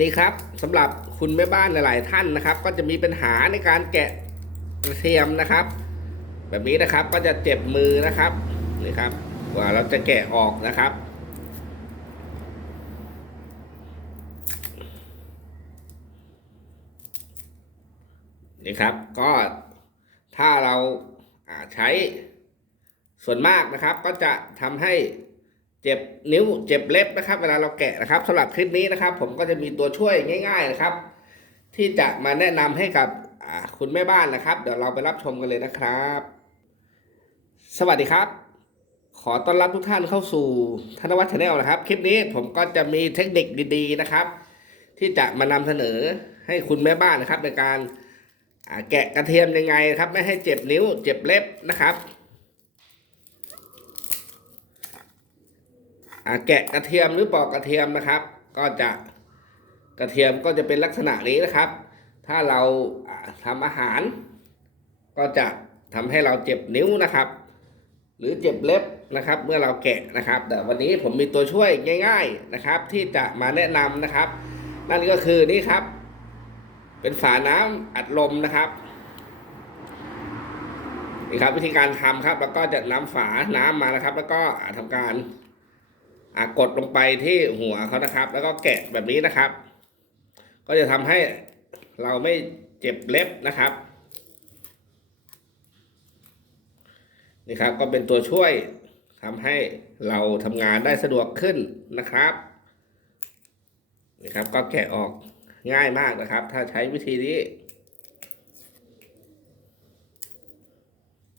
นี่ครับสำหรับคุณแม่บ้านหลายๆท่านนะครับ ก็จะมีปัญหาในการแกะกระเทียมนะครับ แบบนี้นะครับก็จะเจ็บมือนะครับนี่ครับกว่าเราจะแกะออกนะครับ นี่ครับก็ถ้าเราใช้ส่วนมากนะครับ ก็จะทำให้ จ็บนิ้วเจ็บเล็บนะครับ เวลาเราแกะนะครับสำหรับคลิปนี้นะครับ ผมก็จะมีตัวช่วยง่าย ๆนะครับ ที่จะมาแนะนำให้กับคุณแม่บ้านนะครับ เดี๋ยวเราไปรับชมกันเลยนะครับ สวัสดีครับ ขอต้อนรับทุกท่านเข้าสู่ธนวัฒน์ชาแนลนะครับ คลิปนี้ผมก็จะมีเทคนิคดีๆนะครับ ที่จะมานำเสนอให้คุณแม่บ้านนะครับ ในการแกะกระเทียมยังไงครับ ไม่ให้เจ็บนิ้ว เจ็บเล็บนะครับอ่า แกะกระเทียมหรือปอกกระเทียมนะครับ ก็จะกระเทียมก็จะเป็นลักษณะนี้นะครับ ถ้าเราอ่าทำอาหาร ก็จะทำให้เราเจ็บนิ้วนะครับ หรือเจ็บเล็บนะครับ เมื่อเราแกะนะครับ แต่วันนี้ผมมีตัวช่วยง่าย ๆนะครับ ที่จะมาแนะนำนะครับ นั่นก็คือนี่ครับ เป็นฝาน้ำอัดลมนะครับนี่ครับวิธีการทำครับ แล้วก็จะนำฝาน้ำมานะครับ แล้วก็ทำการ กดลงไปที่หัวเขานะครับ แล้วก็แกะแบบนี้นะครับ ก็จะทำให้เราไม่เจ็บเล็บนะครับ นี่ครับก็เป็นตัวช่วยทำให้เราทำงานได้สะดวกขึ้นนะครับนี่ครับก็แกะออกง่ายมากนะครับ ถ้าใช้วิธีนี้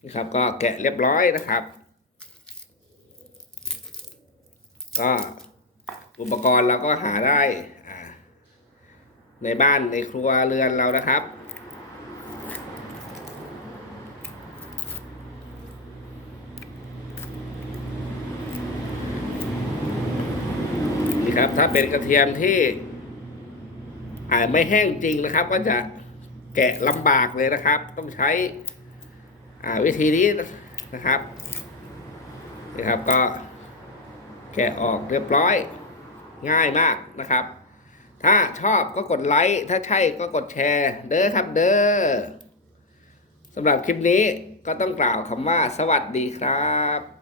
นี่ครับก็แกะเรียบร้อยนะครับ ก็อุปกรณ์เราก็หาได้อ่าในบ้านในครัวเรือนเรานะครับ นี่ครับถ้าเป็นกระเทียมที่อ่าไม่แห้งจริงนะครับ ก็จะแกะลำบากเลยนะครับ ต้องใช้อ่าวิธีนี้นะครับนี่ครับก็ แกะออกเรียบร้อย ง่ายมากนะครับ ถ้าชอบก็กดไลค์ ถ้าใช่ก็กดแชร์ เด้อครับเด้อสำหรับคลิปนี้ก็ต้องกล่าวคำว่าสวัสดีครับ